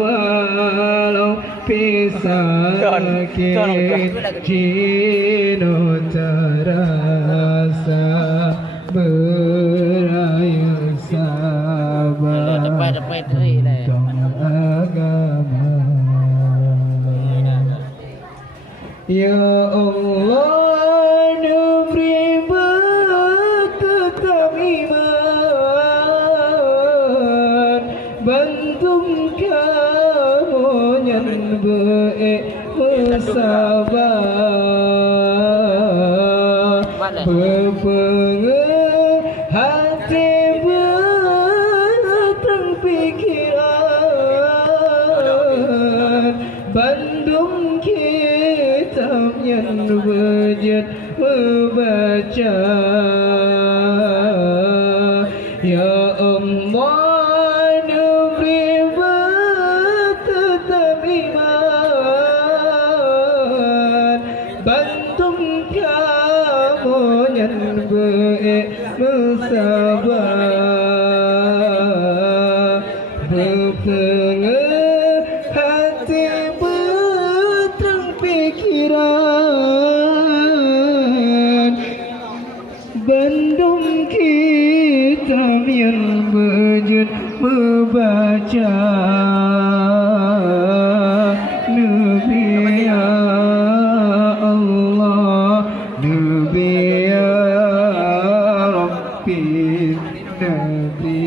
walau pisah kino terasa berayu sabar tentang agama. Ya Allah, beri tetap iman, bantu kamu yang bersabar, berpengen hati bertang pikiran, bandung kitab yang wajib membaca. Ya Allah, beri tetap iman, bantu kamu yang bersabar, berpengen hati berterang pikiran, bandung kitab yang wajib membaca. Nabi ya Allah, Nabi ya Rabbi, Nabi